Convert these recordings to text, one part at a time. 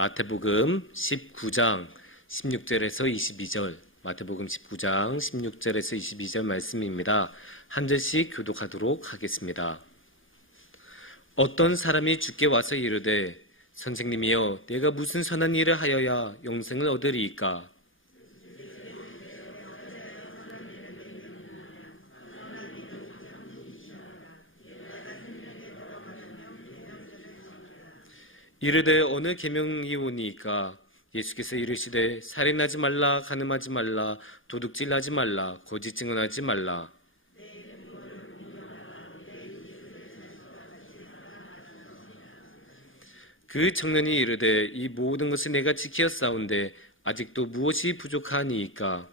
마태복음 19장 16절에서 22절, 마태복음 19장 16절에서 22절 말씀입니다. 한 절씩 교독하도록 하겠습니다. 어떤 사람이 주께 와서 이르되 선생님이여 내가 무슨 선한 일을 하여야 영생을 얻으리이까? 이르되 어느 계명이 오니이까? 예수께서 이르시되 살인하지 말라, 간음하지 말라, 도둑질하지 말라, 거짓 증언하지 말라. 그 청년이 이르되 이 모든 것을 내가 지키었사온데 아직도 무엇이 부족하니이까?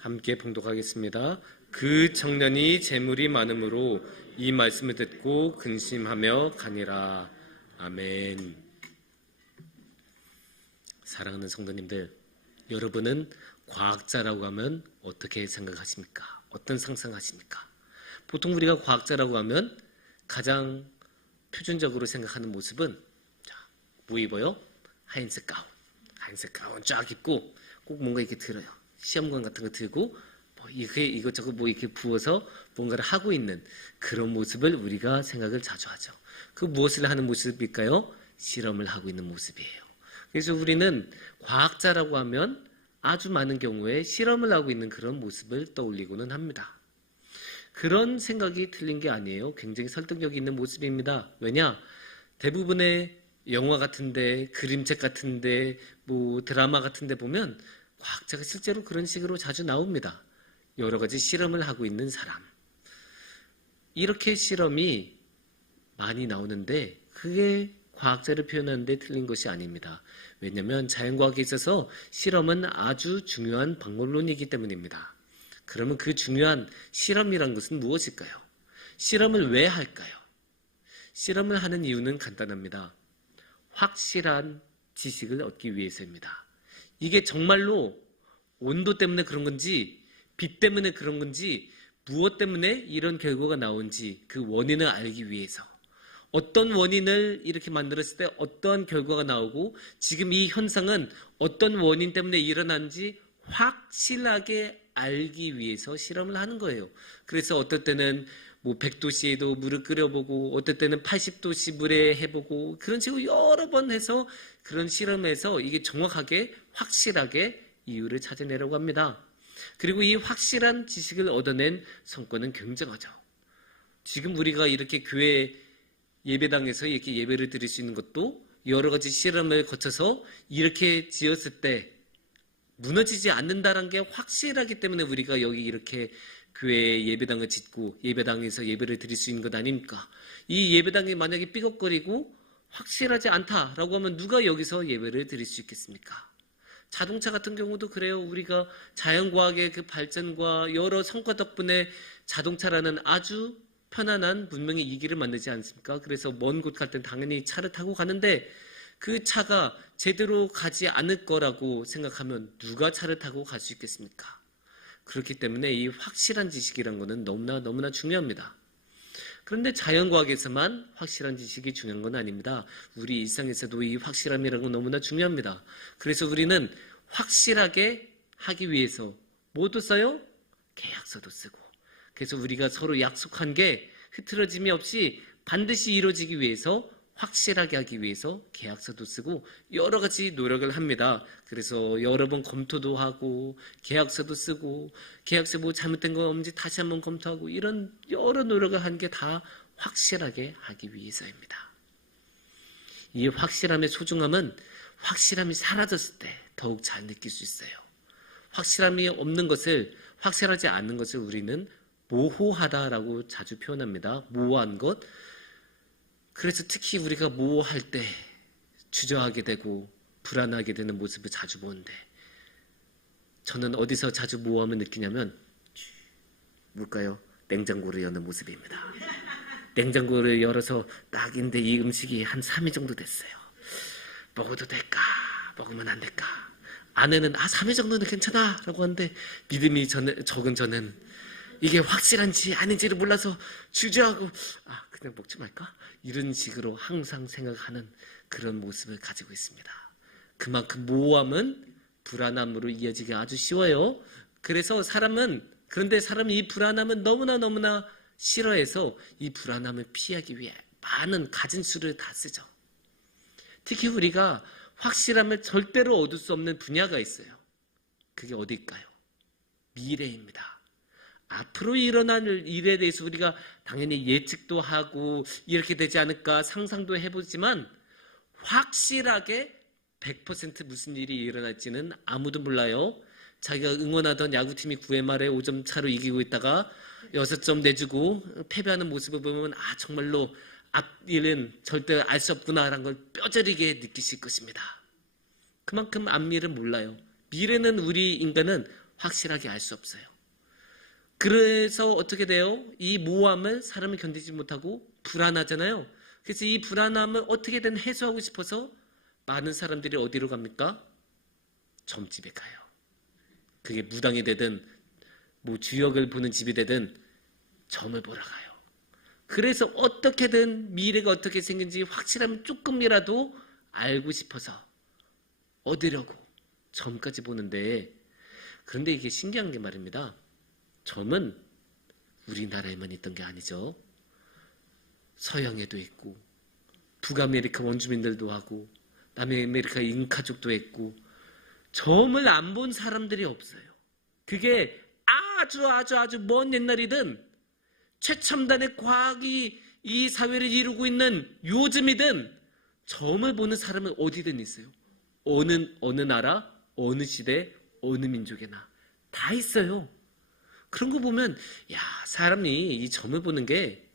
함께 봉독하겠습니다. 그 청년이 재물이 많으므로 이 말씀을 듣고 근심하며 가니라. 아멘. 사랑하는 성도님들, 여러분은 과학자라고 하면 어떻게 생각하십니까? 어떤 상상하십니까? 보통 우리가 과학자라고 하면 가장 표준적으로 생각하는 모습은 뭐 입어요? 하얀색 가운 쫙 입고 꼭 뭔가 이렇게 들어요. 시험관 같은 거 들고 이것저것 이렇게 부어서 뭔가를 하고 있는 그런 모습을 우리가 생각을 자주 하죠. 그 무엇을 하는 모습일까요? 실험을 하고 있는 모습이에요. 그래서 우리는 과학자라고 하면 아주 많은 경우에 실험을 하고 있는 그런 모습을 떠올리고는 합니다. 그런 생각이 틀린 게 아니에요. 굉장히 설득력이 있는 모습입니다. 왜냐? 대부분의 영화 같은데, 그림책 같은데, 드라마 같은데 보면 과학자가 실제로 그런 식으로 자주 나옵니다. 여러 가지 실험을 하고 있는 사람. 이렇게 실험이 많이 나오는데 그게 과학자를 표현하는데 틀린 것이 아닙니다. 왜냐하면 자연과학에 있어서 실험은 아주 중요한 방법론이기 때문입니다. 그러면 그 중요한 실험이란 것은 무엇일까요? 실험을 왜 할까요? 실험을 하는 이유는 간단합니다. 확실한 지식을 얻기 위해서입니다. 이게 정말로 온도 때문에 그런 건지 빛 때문에 그런 건지 무엇 때문에 이런 결과가 나온지 그 원인을 알기 위해서, 어떤 원인을 이렇게 만들었을 때 어떠한 결과가 나오고 지금 이 현상은 어떤 원인 때문에 일어난지 확실하게 알기 위해서 실험을 하는 거예요. 그래서 어떨 때는 100도씨에도 물을 끓여보고 어떨 때는 80도씨 물에 해보고 그런 식으로 여러 번 해서 그런 실험에서 이게 정확하게 확실하게 이유를 찾아내려고 합니다. 그리고 이 확실한 지식을 얻어낸 성과는 굉장하죠. 지금 우리가 이렇게 교회 예배당에서 이렇게 예배를 드릴 수 있는 것도 여러 가지 실험을 거쳐서 이렇게 지었을 때 무너지지 않는다는 게 확실하기 때문에 우리가 여기 이렇게 교회에 예배당을 짓고 예배당에서 예배를 드릴 수 있는 것 아닙니까? 이 예배당이 만약에 삐걱거리고 확실하지 않다라고 하면 누가 여기서 예배를 드릴 수 있겠습니까? 자동차 같은 경우도 그래요. 우리가 자연과학의 그 발전과 여러 성과 덕분에 자동차라는 아주 편안한 문명의 이기를 만들지 않습니까? 그래서 먼 곳 갈 땐 당연히 차를 타고 가는데 그 차가 제대로 가지 않을 거라고 생각하면 누가 차를 타고 갈 수 있겠습니까? 그렇기 때문에 이 확실한 지식이란 것은 너무나 중요합니다. 그런데 자연과학에서만 확실한 지식이 중요한 건 아닙니다. 우리 일상에서도 이 확실함이라는 건 너무나 중요합니다. 그래서 우리는 확실하게 하기 위해서 뭐도 써요? 계약서도 쓰고. 그래서 우리가 서로 약속한 게 흐트러짐이 없이 반드시 이루어지기 위해서 확실하게 하기 위해서 계약서도 쓰고 여러 가지 노력을 합니다. 그래서 여러 번 검토도 하고 계약서도 쓰고 계약서에 잘못된 거 없는지 다시 한번 검토하고 이런 여러 노력을 한 게 다 확실하게 하기 위해서입니다. 이 확실함의 소중함은 확실함이 사라졌을 때 더욱 잘 느낄 수 있어요. 확실함이 없는 것을, 확실하지 않는 것을 우리는 모호하다라고 자주 표현합니다. 모호한 것. 그래서 특히 우리가 모호할 때 주저하게 되고 불안하게 되는 모습을 자주 보는데 저는 어디서 자주 모호함을 느끼냐면 뭘까요? 냉장고를 여는 모습입니다. 냉장고를 열어서 딱 있는데 이 음식이 한 3일 정도 됐어요. 먹어도 될까? 먹으면 안 될까? 아내는 3회 정도는 괜찮아 라고 하는데 믿음이 적은 저는 이게 확실한지 아닌지를 몰라서 주저하고 그냥 먹지 말까? 이런 식으로 항상 생각하는 그런 모습을 가지고 있습니다. 그만큼 모호함은 불안함으로 이어지기 아주 쉬워요. 그래서 그런데 사람이 이 불안함은 너무나 싫어해서 이 불안함을 피하기 위해 많은 가진 수를 다 쓰죠. 특히 우리가 확실함을 절대로 얻을 수 없는 분야가 있어요. 그게 어디일까요? 미래입니다. 앞으로 일어날 일에 대해서 우리가 당연히 예측도 하고 이렇게 되지 않을까 상상도 해보지만 확실하게 100% 무슨 일이 일어날지는 아무도 몰라요. 자기가 응원하던 야구팀이 9회 말에 5점 차로 이기고 있다가 6점 내주고 패배하는 모습을 보면 정말로 앞일은 절대 알 수 없구나라는 걸 뼈저리게 느끼실 것입니다. 그만큼 앞일은 몰라요. 미래는 우리 인간은 확실하게 알 수 없어요. 그래서 어떻게 돼요? 이 모호함을 사람이 견디지 못하고 불안하잖아요. 그래서 이 불안함을 어떻게든 해소하고 싶어서 많은 사람들이 어디로 갑니까? 점집에 가요. 그게 무당이 되든 주역을 보는 집이 되든 점을 보러 가요. 그래서 어떻게든 미래가 어떻게 생긴지 확실하면 조금이라도 알고 싶어서 얻으려고 점까지 보는데, 그런데 이게 신기한 게 말입니다. 점은 우리나라에만 있던 게 아니죠. 서양에도 있고 북아메리카 원주민들도 하고 남아메리카 잉카족도 있고 점을 안 본 사람들이 없어요. 그게 아주 먼 옛날이든 최첨단의 과학이 이 사회를 이루고 있는 요즘이든 점을 보는 사람은 어디든 있어요. 어느 나라, 어느 시대, 어느 민족에나 다 있어요. 그런 거 보면 사람이 이 점을 보는 게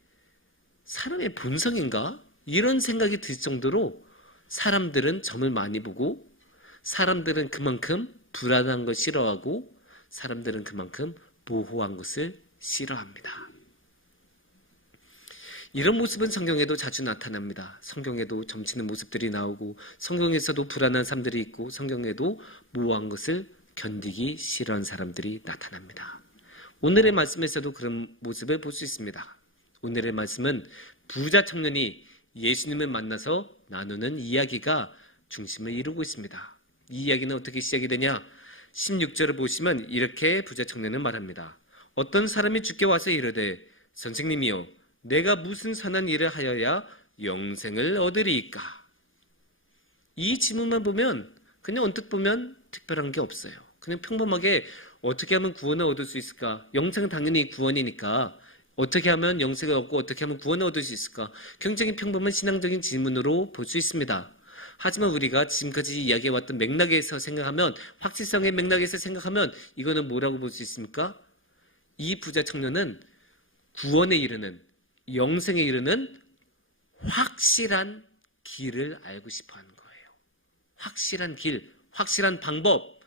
사람의 본성인가? 이런 생각이 들 정도로 사람들은 점을 많이 보고 사람들은 그만큼 불안한 걸 싫어하고 사람들은 그만큼 모호한 것을 싫어합니다. 이런 모습은 성경에도 자주 나타납니다. 성경에도 점치는 모습들이 나오고 성경에서도 불안한 사람들이 있고 성경에도 모호한 것을 견디기 싫어하는 사람들이 나타납니다. 오늘의 말씀에서도 그런 모습을 볼 수 있습니다. 오늘의 말씀은 부자 청년이 예수님을 만나서 나누는 이야기가 중심을 이루고 있습니다. 이 이야기는 어떻게 시작이 되냐? 16절을 보시면 이렇게 부자 청년은 말합니다. 어떤 사람이 주께 와서 이르되 선생님이여 내가 무슨 선한 일을 하여야 영생을 얻으리이까? 이 질문만 보면 그냥 언뜻 보면 특별한 게 없어요. 그냥 평범하게 어떻게 하면 구원을 얻을 수 있을까? 영생은 당연히 구원이니까 어떻게 하면 영생을 얻고 어떻게 하면 구원을 얻을 수 있을까? 굉장히 평범한 신앙적인 질문으로 볼 수 있습니다. 하지만 우리가 지금까지 이야기해왔던 맥락에서 생각하면, 확실성의 맥락에서 생각하면 이거는 뭐라고 볼 수 있습니까? 이 부자 청년은 구원에 이르는, 영생에 이르는 확실한 길을 알고 싶어하는 거예요. 확실한 길, 확실한 방법,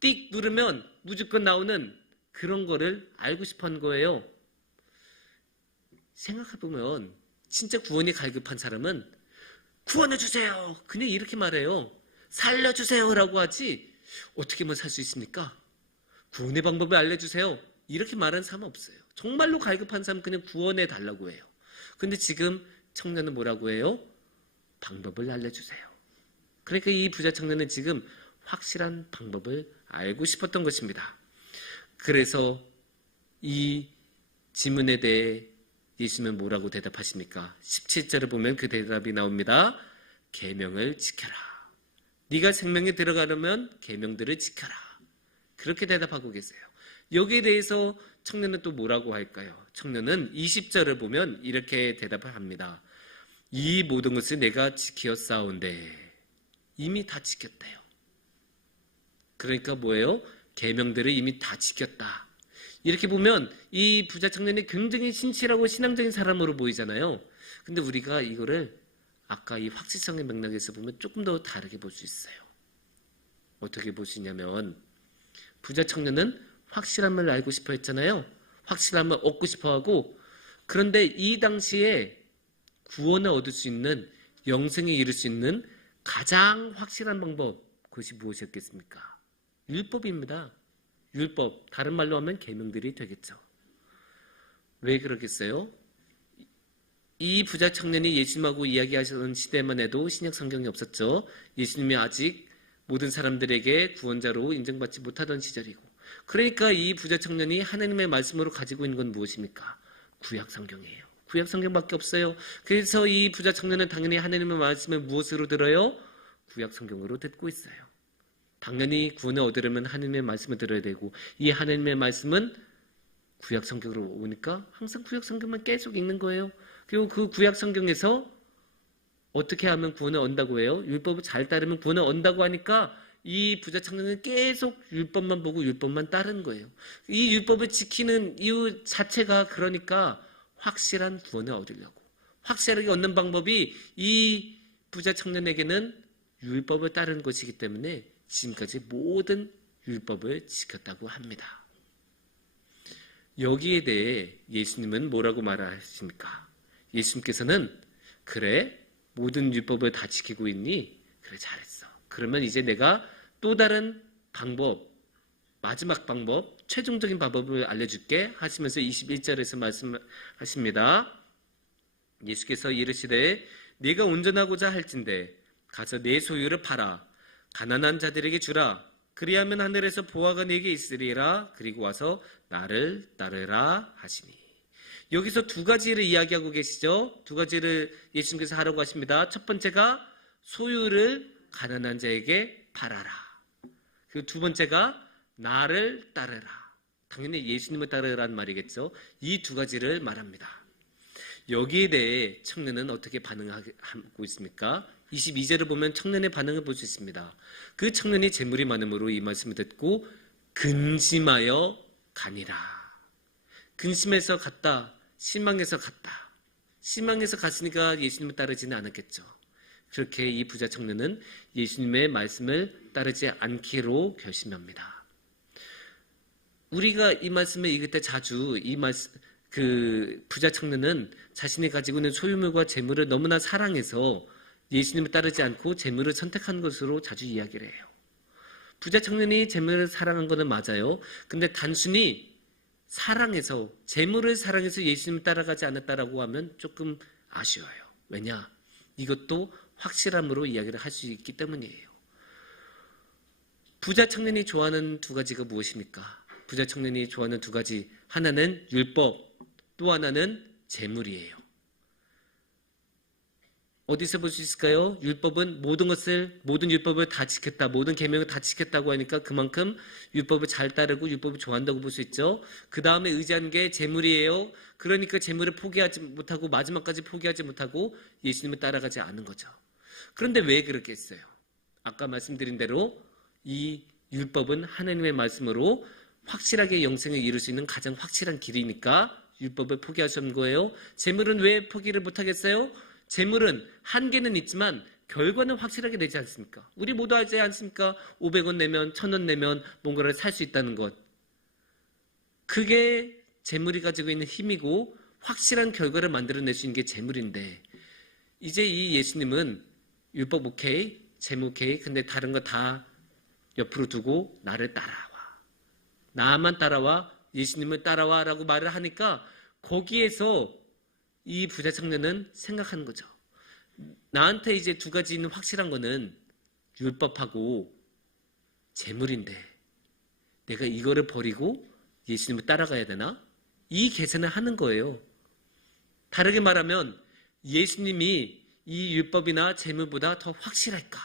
띡 누르면 무조건 나오는 그런 거를 알고 싶어하는 거예요. 생각해보면 진짜 구원이 갈급한 사람은 구원해주세요 그냥 이렇게 말해요. 살려주세요 라고 하지 어떻게 하면 살 수 있습니까? 구원의 방법을 알려주세요 이렇게 말하는 사람은 없어요. 정말로 갈급한 사람은 그냥 구원해 달라고 해요. 근데 지금 청년은 뭐라고 해요? 방법을 알려주세요. 그러니까 이 부자 청년은 지금 확실한 방법을 알고 싶었던 것입니다. 그래서 이 질문에 대해 예수님은 뭐라고 대답하십니까? 17절을 보면 그 대답이 나옵니다. 계명을 지켜라. 네가 생명에 들어가려면 계명들을 지켜라. 그렇게 대답하고 계세요. 여기에 대해서 청년은 또 뭐라고 할까요? 청년은 20절을 보면 이렇게 대답을 합니다. 이 모든 것을 내가 지켰사온데. 이미 다 지켰대요. 그러니까 뭐예요? 계명들을 이미 다 지켰다. 이렇게 보면 이 부자 청년이 굉장히 신실하고 신앙적인 사람으로 보이잖아요. 근데 우리가 이거를 아까 이 확실성의 맥락에서 보면 조금 더 다르게 볼 수 있어요. 어떻게 볼 수 있냐면 부자 청년은 확실함을 알고 싶어 했잖아요. 확실함을 얻고 싶어 하고, 그런데 이 당시에 구원을 얻을 수 있는, 영생에 이를 수 있는 가장 확실한 방법, 그것이 무엇이었겠습니까? 율법입니다. 율법, 다른 말로 하면 계명들이 되겠죠. 왜 그러겠어요? 이 부자 청년이 예수님하고 이야기하시던 시대만 해도 신약 성경이 없었죠. 예수님이 아직 모든 사람들에게 구원자로 인정받지 못하던 시절이고, 그러니까 이 부자 청년이 하나님의 말씀으로 가지고 있는 건 무엇입니까? 구약 성경이에요. 구약 성경밖에 없어요. 그래서 이 부자 청년은 당연히 하나님의 말씀을 무엇으로 들어요? 구약 성경으로 듣고 있어요. 당연히 구원을 얻으려면 하나님의 말씀을 들어야 되고, 이 하나님의 말씀은 구약 성경으로 오니까 항상 구약 성경만 계속 읽는 거예요. 그리고 그 구약 성경에서 어떻게 하면 구원을 얻는다고 해요? 율법을 잘 따르면 구원을 얻는다고 하니까 이 부자 청년은 계속 율법만 보고 율법만 따르는 거예요. 이 율법을 지키는 이유 자체가 그러니까 확실한 구원을 얻으려고. 확실하게 얻는 방법이 이 부자 청년에게는 율법을 따르는 것이기 때문에 지금까지 모든 율법을 지켰다고 합니다. 여기에 대해 예수님은 뭐라고 말하십니까? 예수님께서는 그래, 모든 율법을 다 지키고 있니? 그래, 잘했어. 그러면 이제 내가 또 다른 방법, 마지막 방법, 최종적인 방법을 알려줄게 하시면서 21절에서 말씀하십니다. 예수께서 이르시되 네가 온전하고자 할진대 가서 내 소유를 팔아 가난한 자들에게 주라. 그리하면 하늘에서 보화가 네게 있으리라. 그리고 와서 나를 따르라 하시니. 여기서 두 가지를 이야기하고 계시죠. 두 가지를 예수님께서 하라고 하십니다. 첫 번째가 소유를 가난한 자에게 팔아라. 그리고 두 번째가 나를 따르라. 당연히 예수님을 따르라는 말이겠죠. 이 두 가지를 말합니다. 여기에 대해 청년은 어떻게 반응하고 있습니까? 22절을 보면 청년의 반응을 볼 수 있습니다. 그 청년이 재물이 많음으로 이 말씀을 듣고 근심하여 가니라. 근심해서 갔다. 실망해서 갔다. 실망해서 갔으니까 예수님을 따르지는 않았겠죠. 그렇게 이 부자 청년은 예수님의 말씀을 따르지 않기로 결심합니다. 우리가 이 말씀을 읽을 때 자주 그 부자 청년은 자신이 가지고 있는 소유물과 재물을 너무나 사랑해서 예수님을 따르지 않고 재물을 선택한 것으로 자주 이야기를 해요. 부자 청년이 재물을 사랑한 것은 맞아요. 근데 단순히 사랑해서, 재물을 사랑해서 예수님을 따라가지 않았다라고 하면 조금 아쉬워요. 왜냐? 이것도 확실함으로 이야기를 할 수 있기 때문이에요. 부자 청년이 좋아하는 두 가지가 무엇입니까? 부자 청년이 좋아하는 두 가지. 하나는 율법, 또 하나는 재물이에요. 어디서 볼 수 있을까요? 율법은 모든 율법을 다 지켰다, 모든 계명을 다 지켰다고 하니까 그만큼 율법을 잘 따르고 율법을 좋아한다고 볼 수 있죠. 그 다음에 의지하는 게 재물이에요. 그러니까 재물을 포기하지 못하고 마지막까지 포기하지 못하고 예수님을 따라가지 않은 거죠. 그런데 왜 그렇게 했어요? 아까 말씀드린 대로 이 율법은 하나님의 말씀으로 확실하게 영생을 이룰 수 있는 가장 확실한 길이니까 율법을 포기하신 거예요. 재물은 왜 포기를 못하겠어요? 재물은 한계는 있지만 결과는 확실하게 되지 않습니까? 우리 모두 알지 않습니까? 500원 내면 1000원 내면 뭔가를 살 수 있다는 것. 그게 재물이 가지고 있는 힘이고 확실한 결과를 만들어낼 수 있는 게 재물인데, 이제 이 예수님은 율법 오케이, 재물 오케이, 근데 다른 거 다 옆으로 두고 나를 따라와. 나만 따라와, 예수님을 따라와 라고 말을 하니까 거기에서 이 부자 청년은 생각하는 거죠. 나한테 이제 두 가지 있는 확실한 거는 율법하고 재물인데 내가 이거를 버리고 예수님을 따라가야 되나? 이 계산을 하는 거예요. 다르게 말하면 예수님이 이 율법이나 재물보다 더 확실할까?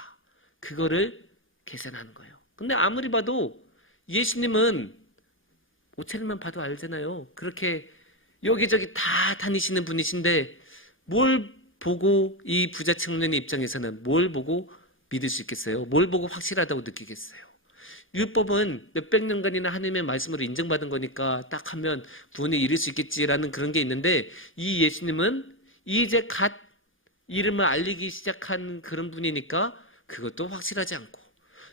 그거를 계산하는 거예요. 근데 아무리 봐도 예수님은 옷차림만 봐도 알잖아요. 그렇게 여기저기 다 다니시는 분이신데 뭘 보고 이 부자 청년의 입장에서는 뭘 보고 믿을 수 있겠어요? 뭘 보고 확실하다고 느끼겠어요? 율법은 몇백 년간이나 하나님의 말씀으로 인정받은 거니까 딱 하면 구원에 이를 수 있겠지라는 그런 게 있는데, 이 예수님은 이제 갓 이름을 알리기 시작한 그런 분이니까 그것도 확실하지 않고,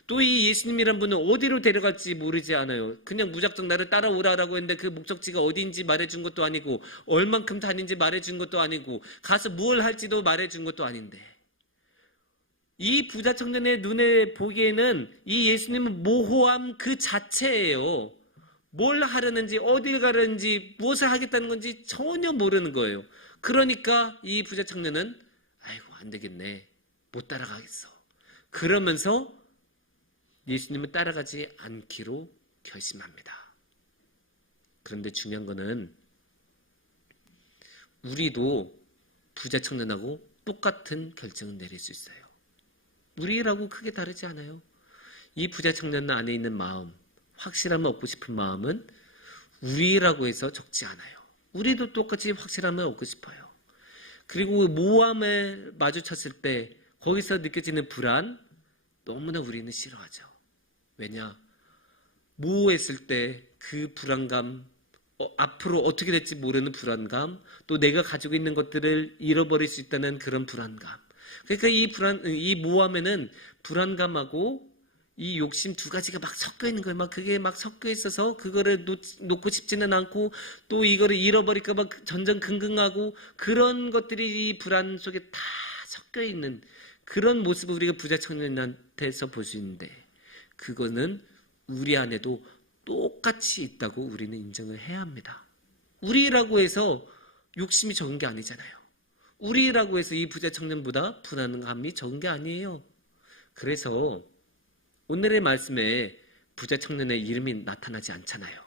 또 이 예수님이란 분은 어디로 데려갈지 모르지 않아요. 그냥 무작정 나를 따라오라라고 했는데 그 목적지가 어디인지 말해준 것도 아니고 얼만큼 다닌지 말해준 것도 아니고 가서 무엇을 할지도 말해준 것도 아닌데, 이 부자 청년의 눈에 보기에는 이 예수님은 모호함 그 자체예요. 뭘 하려는지, 어딜 가려는지, 무엇을 하겠다는 건지 전혀 모르는 거예요. 그러니까 이 부자 청년은 아이고 안 되겠네, 못 따라가겠어. 그러면서 예수님을 따라가지 않기로 결심합니다. 그런데 중요한 거는 우리도 부자 청년하고 똑같은 결정을 내릴 수 있어요. 우리라고 크게 다르지 않아요. 이 부자 청년 안에 있는 마음, 확실함을 얻고 싶은 마음은 우리라고 해서 적지 않아요. 우리도 똑같이 확실함을 얻고 싶어요. 그리고 모함에 마주쳤을 때 거기서 느껴지는 불안, 너무나 우리는 싫어하죠. 왜냐? 모호했을 때 그 불안감, 앞으로 어떻게 될지 모르는 불안감, 또 내가 가지고 있는 것들을 잃어버릴 수 있다는 그런 불안감. 그러니까 이 모함에는 불안감하고 이 욕심 두 가지가 막 섞여 있는 거예요. 그게 막 섞여 있어서 그거를 놓고 싶지는 않고, 또 이거를 잃어버릴까봐 전전긍긍하고, 그런 것들이 이 불안 속에 다 섞여 있는 그런 모습을 우리가 부자 청년한테서 볼 수 있는데, 그거는 우리 안에도 똑같이 있다고 우리는 인정을 해야 합니다. 우리라고 해서 욕심이 적은 게 아니잖아요. 우리라고 해서 이 부자 청년보다 불안감이 적은 게 아니에요. 그래서 오늘의 말씀에 부자 청년의 이름이 나타나지 않잖아요.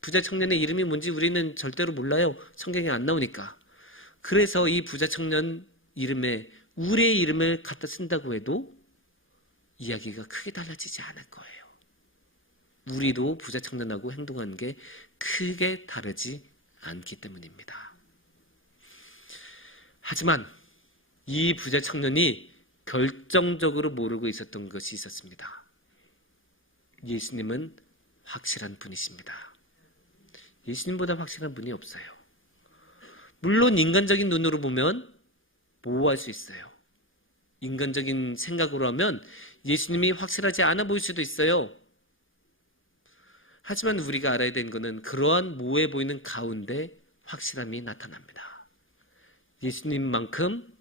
부자 청년의 이름이 뭔지 우리는 절대로 몰라요. 성경에 안 나오니까. 그래서 이 부자 청년 이름에 우리의 이름을 갖다 쓴다고 해도 이야기가 크게 달라지지 않을 거예요. 우리도 부자 청년하고 행동하는 게 크게 다르지 않기 때문입니다. 하지만 이 부자 청년이 결정적으로 모르고 있었던 것이 있었습니다. 예수님은 확실한 분이십니다. 예수님보다 확실한 분이 없어요. 물론 인간적인 눈으로 보면 모호할 수 있어요. 인간적인 생각으로 하면 예수님이 확실하지 않아 보일 수도 있어요. 하지만 우리가 알아야 되는 것은 그러한 모호해 보이는 가운데 확실함이 나타납니다. 예수님만큼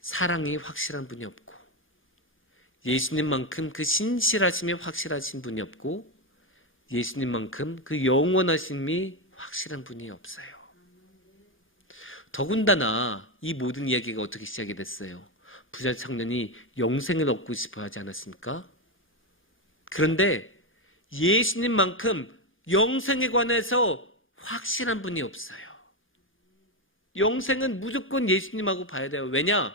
사랑이 확실한 분이 없고, 예수님만큼 그 신실하심이 확실하신 분이 없고, 예수님만큼 그 영원하심이 확실한 분이 없어요. 더군다나 이 모든 이야기가 어떻게 시작이 됐어요? 부자 청년이 영생을 얻고 싶어 하지 않았습니까? 그런데 예수님만큼 영생에 관해서 확실한 분이 없어요. 영생은 무조건 예수님하고 봐야 돼요. 왜냐?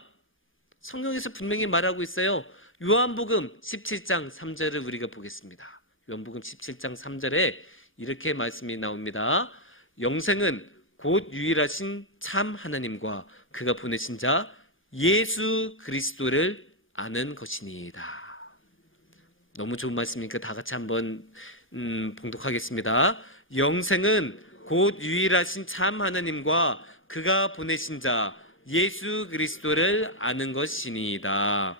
성경에서 분명히 말하고 있어요. 요한복음 17장 3절을 우리가 보겠습니다. 요한복음 17장 3절에 이렇게 말씀이 나옵니다. 영생은 곧 유일하신 참 하나님과 그가 보내신 자 예수 그리스도를 아는 것이니이다. 너무 좋은 말씀이니까 다 같이 한번 봉독하겠습니다. 영생은 곧 유일하신 참 하나님과 그가 보내신 자 예수 그리스도를 아는 것이니이다.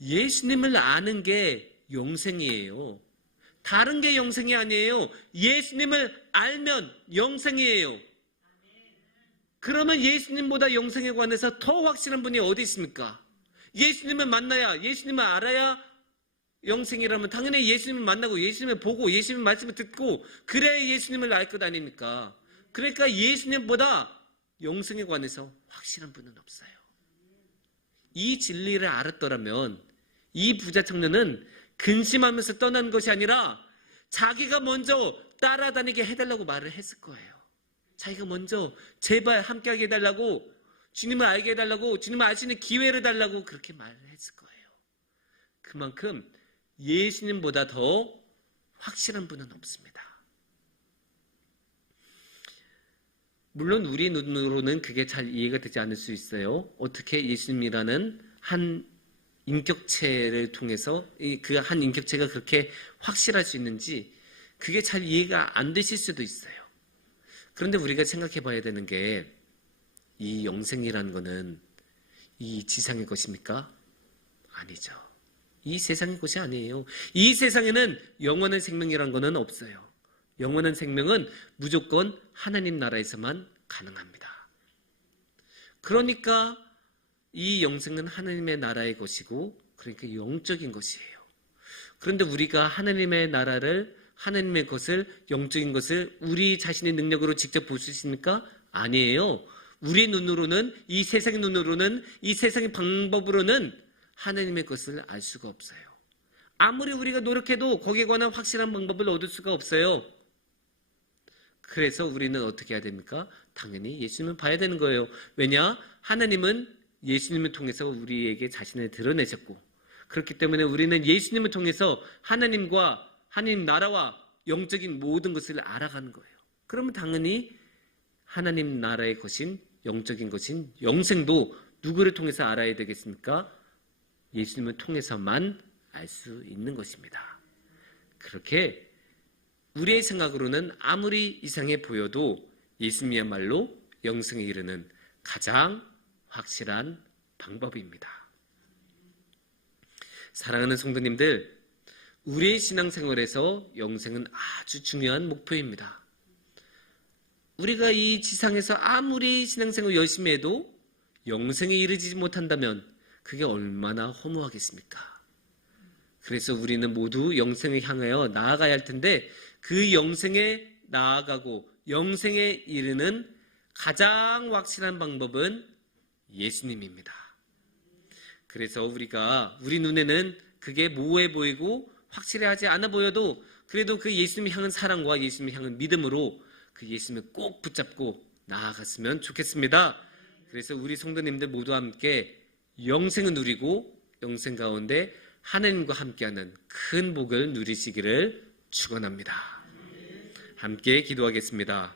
예수님을 아는 게 영생이에요. 다른 게 영생이 아니에요. 예수님을 알면 영생이에요. 그러면 예수님보다 영생에 관해서 더 확실한 분이 어디 있습니까? 예수님을 만나야, 예수님을 알아야 영생이라면 당연히 예수님을 만나고 예수님을 보고 예수님 말씀을 듣고 그래야 예수님을 알 것 아닙니까? 그러니까 예수님보다 영생에 관해서 확실한 분은 없어요. 이 진리를 알았더라면 이 부자 청년은 근심하면서 떠난 것이 아니라 자기가 먼저 따라다니게 해달라고 말을 했을 거예요. 자기가 먼저 제발 함께하게 해달라고, 주님을 알게 해달라고, 주님을 알 수 있는 기회를 달라고 그렇게 말을 했을 거예요. 그만큼 예수님보다 더 확실한 분은 없습니다. 물론 우리 눈으로는 그게 잘 이해가 되지 않을 수 있어요. 어떻게 예수님이라는 한 인격체를 통해서 그 한 인격체가 그렇게 확실할 수 있는지 그게 잘 이해가 안 되실 수도 있어요. 그런데 우리가 생각해 봐야 되는 게 이 영생이라는 거는 이 지상의 것입니까? 아니죠. 이 세상의 것이 아니에요. 이 세상에는 영원한 생명이라는 거는 없어요. 영원한 생명은 무조건 하나님 나라에서만 가능합니다. 그러니까 이 영생은 하나님의 나라의 것이고 그러니까 영적인 것이에요. 그런데 우리가 하나님의 나라를 하나님의 것을 영적인 것을 우리 자신의 능력으로 직접 볼 수 있습니까? 아니에요. 우리의 눈으로는 이 세상의 눈으로는 이 세상의 방법으로는 하나님의 것을 알 수가 없어요. 아무리 우리가 노력해도 거기에 관한 확실한 방법을 얻을 수가 없어요. 그래서 우리는 어떻게 해야 됩니까? 당연히 예수님을 봐야 되는 거예요. 왜냐? 하나님은 예수님을 통해서 우리에게 자신을 드러내셨고 그렇기 때문에 우리는 예수님을 통해서 하나님과 하나님 나라와 영적인 모든 것을 알아가는 거예요. 그러면 당연히 하나님 나라의 것인 영적인 것인 영생도 누구를 통해서 알아야 되겠습니까? 예수님을 통해서만 알 수 있는 것입니다. 그렇게 우리의 생각으로는 아무리 이상해 보여도 예수님이야말로 영생에 이르는 가장 확실한 방법입니다. 사랑하는 성도님들, 우리의 신앙생활에서 영생은 아주 중요한 목표입니다. 우리가 이 지상에서 아무리 신앙생활 열심히 해도 영생에 이르지 못한다면 그게 얼마나 허무하겠습니까? 그래서 우리는 모두 영생을 향하여 나아가야 할 텐데 그 영생에 나아가고 영생에 이르는 가장 확실한 방법은 예수님입니다. 그래서 우리 눈에는 그게 모호해 보이고 확실하지 않아 보여도 그래도 그 예수님을 향한 사랑과 예수님을 향한 믿음으로 그 예수님을 꼭 붙잡고 나아갔으면 좋겠습니다. 그래서 우리 성도님들 모두 함께 영생을 누리고 영생 가운데 하나님과 함께하는 큰 복을 누리시기를 축원합니다. 함께 기도하겠습니다.